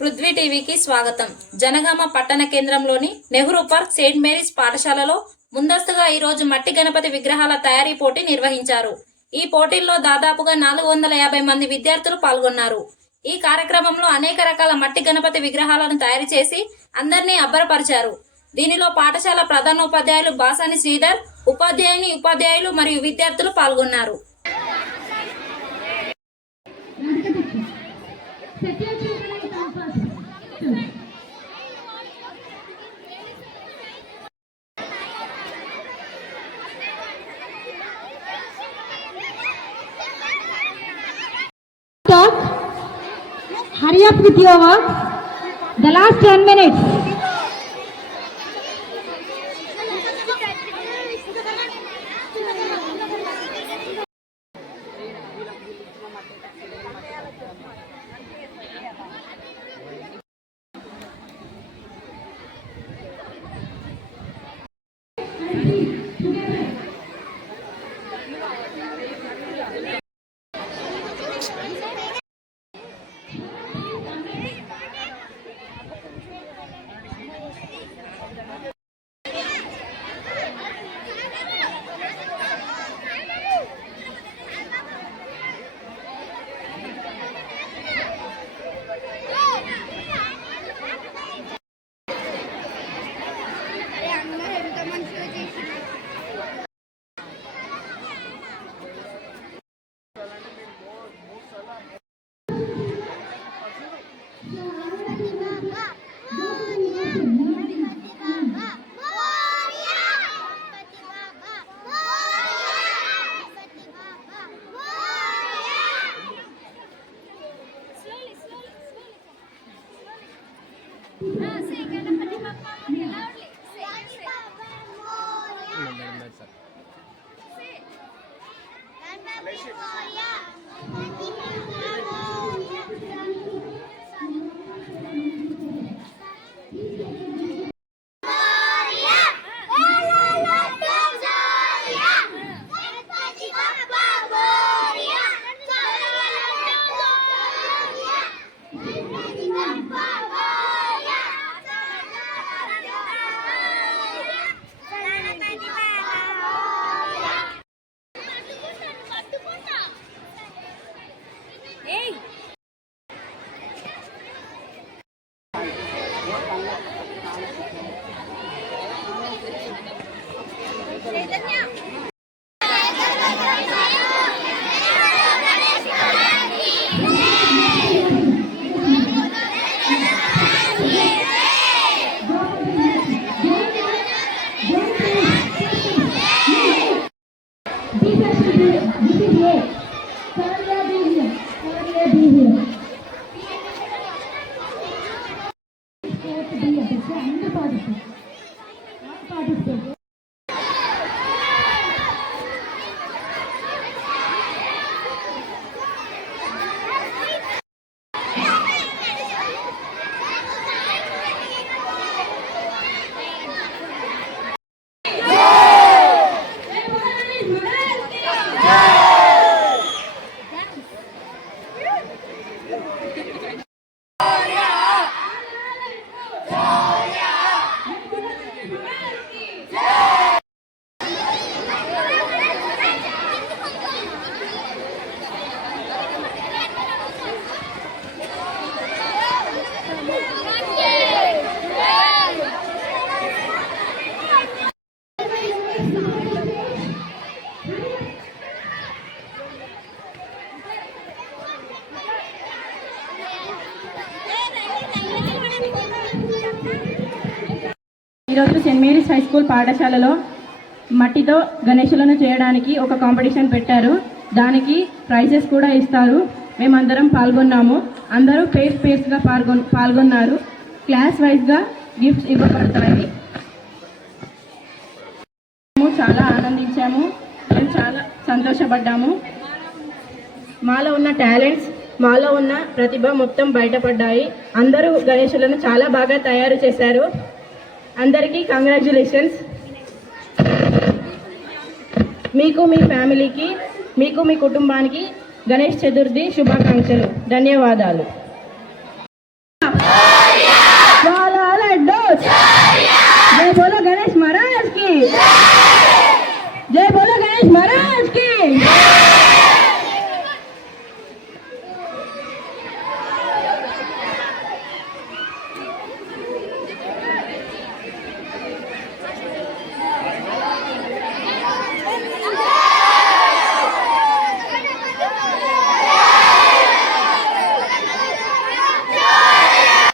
పృథ్వీ టీవీకి స్వాగతం. జనగామ పట్టణ కేంద్రంలోని నెహ్రూ పార్క్ సెయింట్ మేరీస్ పాఠశాలలో ముందస్తుగా ఈ రోజు మట్టి గణపతి విగ్రహాల తయారీ పోటీ నిర్వహించారు. ఈ పోటీల్లో దాదాపుగా 450 మంది విద్యార్థులు పాల్గొన్నారు. ఈ కార్యక్రమంలో అనేక రకాల మట్టి గణపతి విగ్రహాలను తయారు చేసి అందరినీ అబ్బరపరిచారు. దీనిలో పాఠశాల ప్రధానోపాధ్యాయులు బాసాని శ్రీధర్, ఉపాధ్యాయులు మరియు విద్యార్థులు పాల్గొన్నారు. Hurry up with your work. The last 10 minutes. ఈరోజు సెయింట్ మేరీస్ హై స్కూల్ పాఠశాలలో మట్టితో గణేశులను చేయడానికి ఒక కాంపిటీషన్ పెట్టారు. దానికి ప్రైజెస్ కూడా ఇస్తారు. మేమందరం పాల్గొన్నాము. అందరూ పేర్స్గా పాల్గొన్నారు. క్లాస్ వైజ్గా గిఫ్ట్స్ ఇవ్వబడతాయి. మేము చాలా ఆనందించాము. మేము చాలా సంతోషపడ్డాము. మాలో ఉన్న టాలెంట్స్ మాలో ఉన్న ప్రతిభ మొత్తం బయటపడ్డాయి. అందరూ గణేశులను చాలా బాగా తయారు చేశారు. అందరికీ కంగ్రాచ్యులేషన్స్. మీకు మీ ఫ్యామిలీకి, మీకు మీ కుటుంబానికి గణేష్ చతుర్థి శుభాకాంక్షలు. ధన్యవాదాలు.